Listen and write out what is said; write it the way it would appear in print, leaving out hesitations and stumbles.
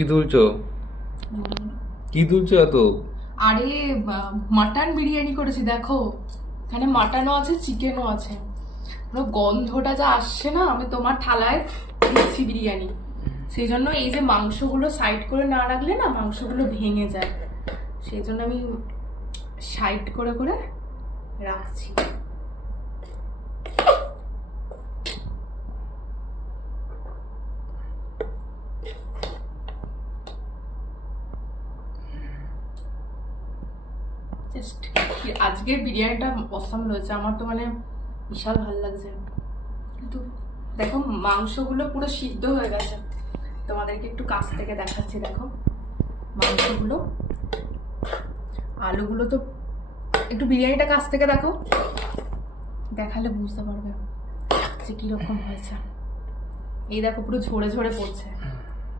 কি তুলছো? কি তুলছো এত? আরে মাটন বিরিয়ানি করেছি দেখো, এখানে মাটনও আছে চিকেনও আছে। পুরো গন্ধটা যা আসছে না, আমি তোমার থালায় দিচ্ছি বিরিয়ানি। সেই জন্য এই যে মাংসগুলো সাইড করে না রাখলে না মাংসগুলো ভেঙে যায়, সেই জন্য আমি সাইড করে করে রাখছি। জাস্ট আজকের বিরিয়ানিটা অসাম হয়েছে, আমার তো মানে বিশাল ভালো লাগছে। কিন্তু দেখো মাংসগুলো পুরো সিদ্ধ হয়ে গেছে, তোমাদেরকে একটু কাছ থেকে দেখাচ্ছি। দেখো মাংসগুলো, আলুগুলো তো, একটু বিরিয়ানিটা কাছ থেকে দেখো, দেখালে বুঝতে পারবে যে কিরকম হয়েছে। এই দেখো পুরো ঝরে ঝরে পড়ছে।